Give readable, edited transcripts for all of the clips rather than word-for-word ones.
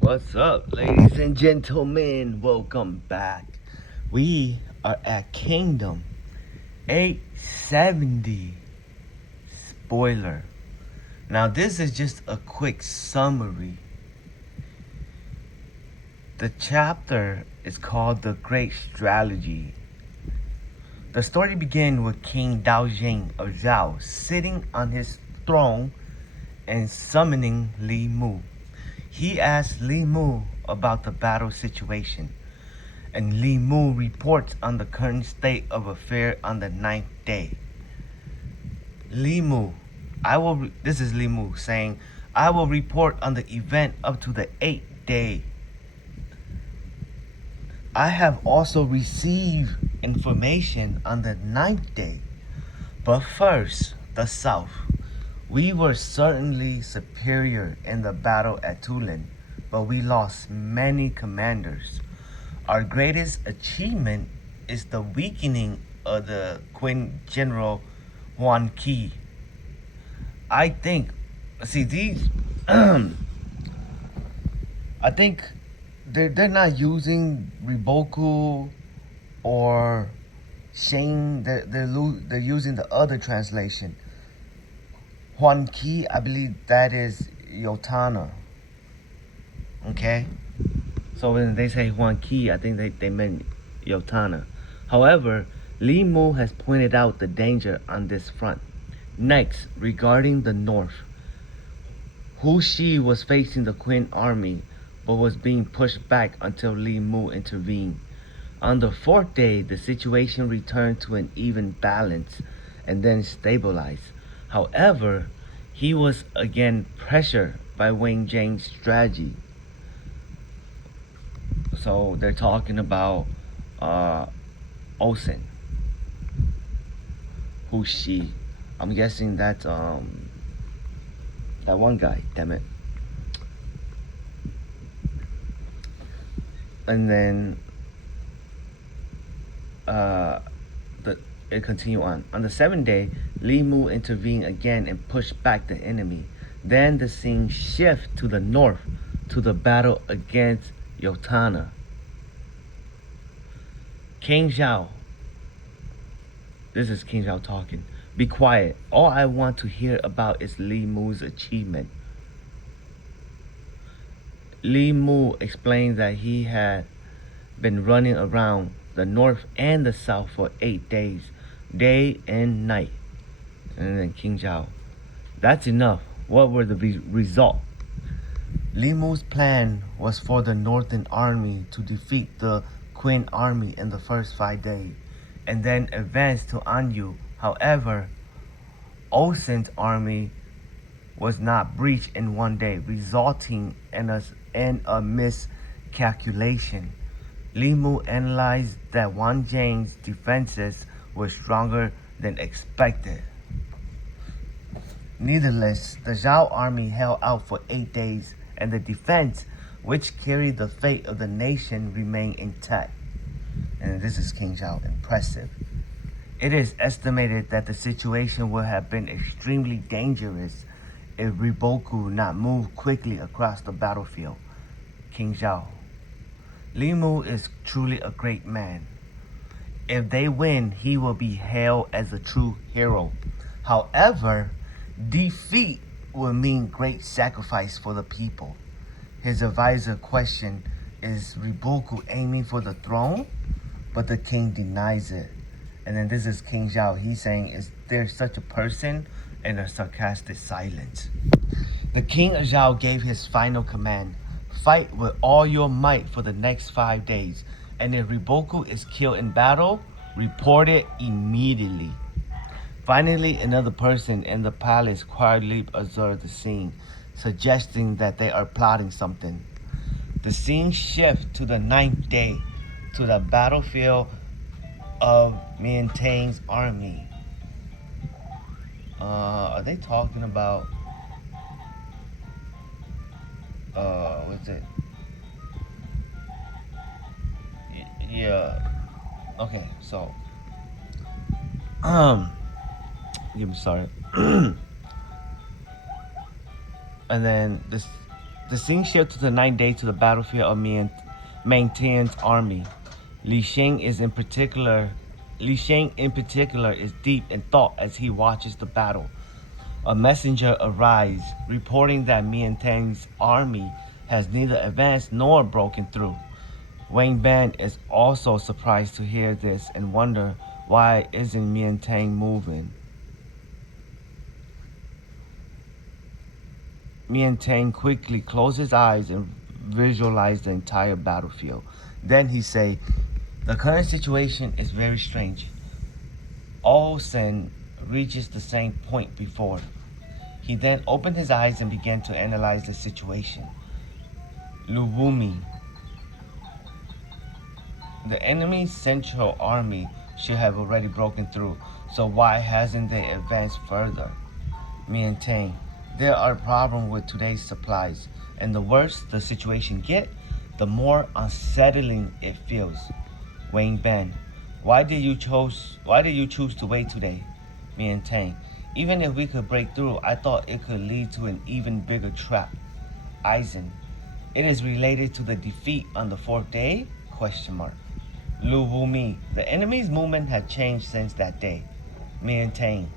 What's up, ladies and gentlemen? Welcome back. We are at Kingdom 870. Spoiler. Now, this is just a quick summary. The chapter is called The Great Strategy. The story begins with King Dao Jing of Zhao sitting on his throne and summoning Li Mu. He asks Li Mu about the battle situation, and Li Mu reports on the current state of affairs on the ninth day. Li Mu, this is Li Mu saying, I will report on the event up to the 8th day. I have also received information on the ninth day. But first, the South. We were certainly superior in the battle at Tulin, but we lost many commanders. Our greatest achievement is the weakening of the Queen General Huan Qi. I think, see these, I think they're not using Riboku or Shane. They're using the other translation. Huan Qi, I believe that is Yotana. Okay? So when they say Huan Qi, I think they meant Yotana. However, Li Mu has pointed out the danger on this front. Next, regarding the north, Hu Shi was facing the Qin army, but was being pushed back until Li Mu intervened. On the fourth day, the situation returned to an even balance and then stabilized. However, he was again pressured by Wang Jing's strategy. So they're talking about Osen, Hu Shi. I'm guessing that's that one guy. Damn it. And then uh, it continue on. On the seventh day, Li Mu intervened again and pushed back the enemy. Then the scene shift to the north to the battle against Yotana. King Zhao. This is King Zhao talking. Be quiet. All I want to hear about is Li Mu's achievement. Li Mu explained that he had been running around the north and the south for 8 days, day and night. And then King Zhao, that's enough. What were the result? Li Mu's plan was for the Northern Army to defeat the Qin army in the first 5 days, and then advance to Anyu. However, Osen's army was not breached in one day, resulting in a miscalculation. Li Mu analyzed that Wang Jing's defenses were stronger than expected. Nevertheless, the Zhao army held out for 8 days, and the defense, which carried the fate of the nation, remained intact. And this is King Zhao, impressive. It is estimated that the situation would have been extremely dangerous if Riboku not moved quickly across the battlefield. King Zhao. Li Mu is truly a great man. If they win, he will be hailed as a true hero. However, defeat will mean great sacrifice for the people. His advisor questioned, is Riboku aiming for the throne? But the king denies it. And then this is King Zhao. He's saying, is there such a person? And a sarcastic silence. The king of Zhao gave his final command. Fight with all your might for the next 5 days. And if Riboku is killed in battle, report it immediately. Finally, another person in the palace quietly observed the scene, suggesting that they are plotting something. The scene shifts to the ninth day, to the battlefield of Mian Tang's army. Are they talking about what's it? Yeah. Okay, so I'm sorry. And then this The scene shifts to the ninth day to the battlefield of Meng Tian's army. Li Sheng in particular is deep in thought as he watches the battle. A messenger arrives, reporting that Mian Tang's army has neither advanced nor broken through. Wang Ban is also surprised to hear this and wonder why isn't Mian Tang moving. Mian Tang quickly closed his eyes and visualized the entire battlefield. Then he said, "The current situation is very strange. All Sen reaches the same point before." He then opened his eyes and began to analyze the situation. Lu Wumi, the enemy's central army should have already broken through, so why hasn't they advanced further? Mian Tang, there are problems with today's supplies, and the worse the situation gets, the more unsettling it feels. Wang Ban, why did you choose to wait today? Mian Tang, even if we could break through, I thought it could lead to an even bigger trap. Aizen, it is related to the defeat on the fourth day? Lu Wumi, the enemy's movement had changed since that day. Mian Tang,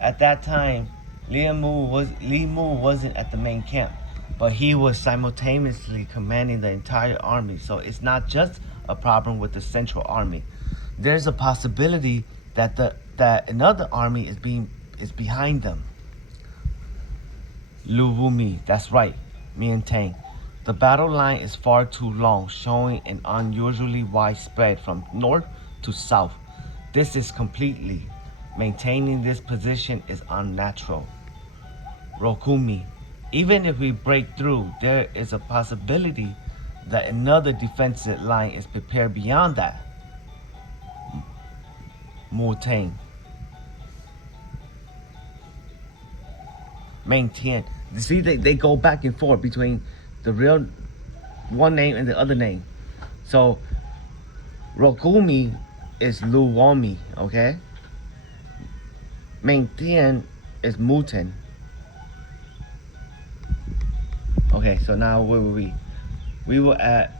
at that time, Li Mu wasn't at the main camp, but he was simultaneously commanding the entire army, so it's not just a problem with the central army. There's a possibility that another army is behind them. Lu Wumi, that's right. Mian Tang, the battle line is far too long, showing an unusually wide spread from north to south. This is completely. Maintaining this position is unnatural. Rokumi, even if we break through, there is a possibility that another defensive line is prepared beyond that. Mutang, Maintain. See, they go back and forth between the real one name and the other name. So Rokumi is Lu Wami, okay? Maintain is Muten. Okay, so now where were we? We were at,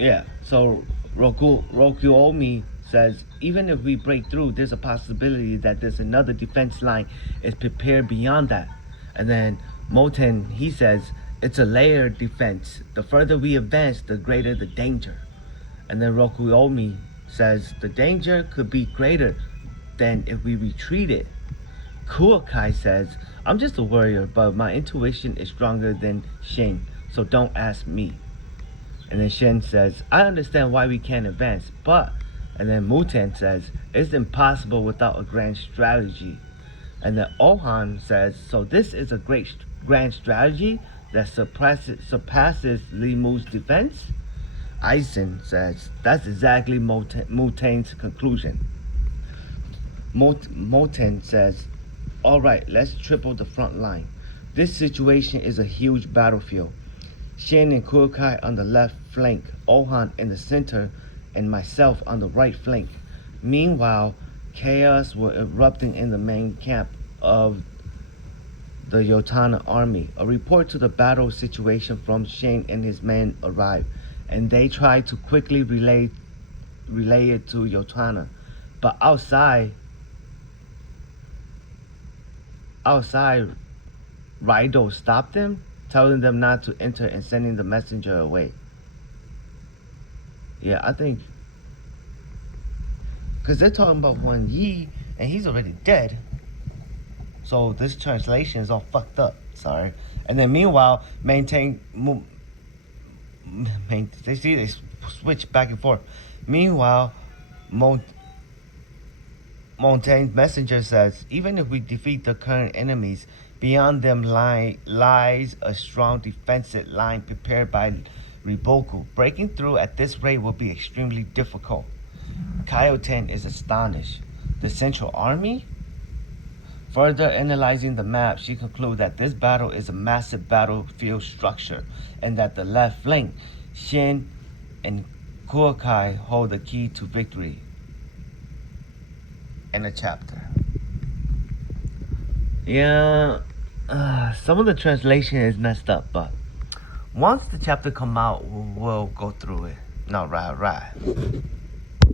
yeah, so Rokuomi says, even if we break through, there's a possibility that there's another defense line is prepared beyond that. And then Moten, he says, it's a layered defense. The further we advance, the greater the danger. And then Rokuomi says, the danger could be greater than if we retreated. Kuokai says, I'm just a warrior, but my intuition is stronger than Shin, so don't ask me. And then Shin says, I understand why we can't advance, but... And then Muten says, it's impossible without a grand strategy. And then Ohan says, so this is a grand strategy that surpasses Li Mu's defense? Aizen says, that's exactly Muten's conclusion. Moten says, all right, let's triple the front line. This situation is a huge battlefield. Shin and Kuokai on the left flank, Ohan in the center, and myself on the right flank. Meanwhile, chaos was erupting in the main camp of the Yotana army. A report to the battle situation from Shin and his men arrived, and they tried to quickly relay it to Yotana. But outside, Raido stopped them, telling them not to enter and sending the messenger away. Yeah, I think, because they're talking about Wan Yi, and he's already dead. So this translation is all fucked up. Sorry. And then meanwhile, they switch back and forth. Meanwhile, Montaigne's messenger says, even if we defeat the current enemies, beyond them lies a strong defensive line prepared by Riboku. Breaking through at this rate will be extremely difficult. Kaioten is astonished. The Central Army? Further analyzing the map, she concludes that this battle is a massive battlefield structure and that the left flank, Shin and Kuokai, hold the key to victory. In a chapter. Yeah, some of the translation is messed up, but Once the chapter come out, we'll go through it. No, right.